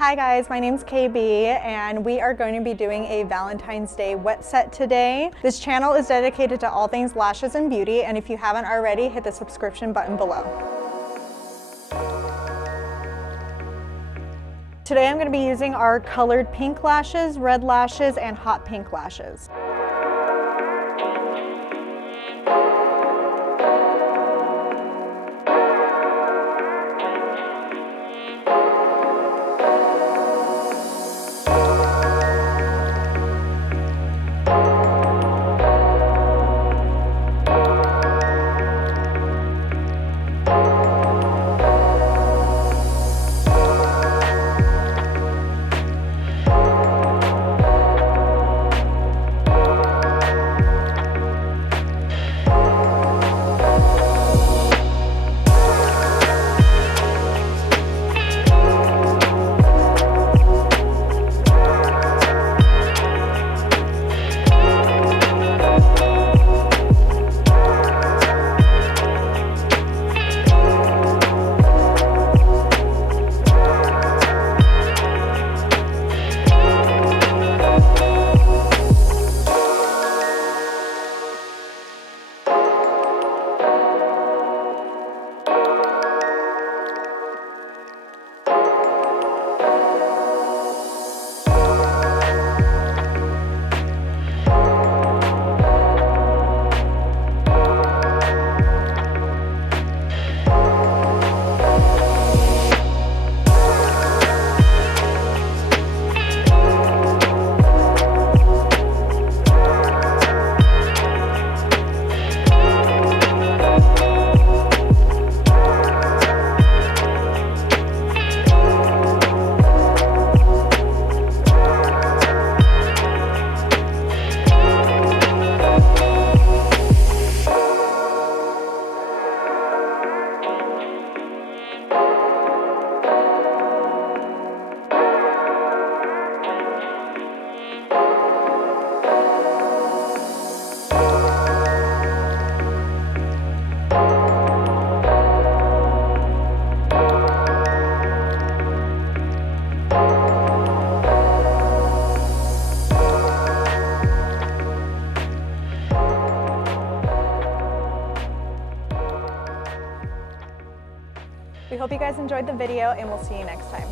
Hi guys, my name's KB and we are going to be doing a Valentine's Day wet set today. This channel is dedicated to all things lashes and beauty, and if you haven't already, hit the subscription button below. Today I'm going to be using our colored pink lashes, red lashes, and hot pink lashes. We hope you guys enjoyed the video and we'll see you next time.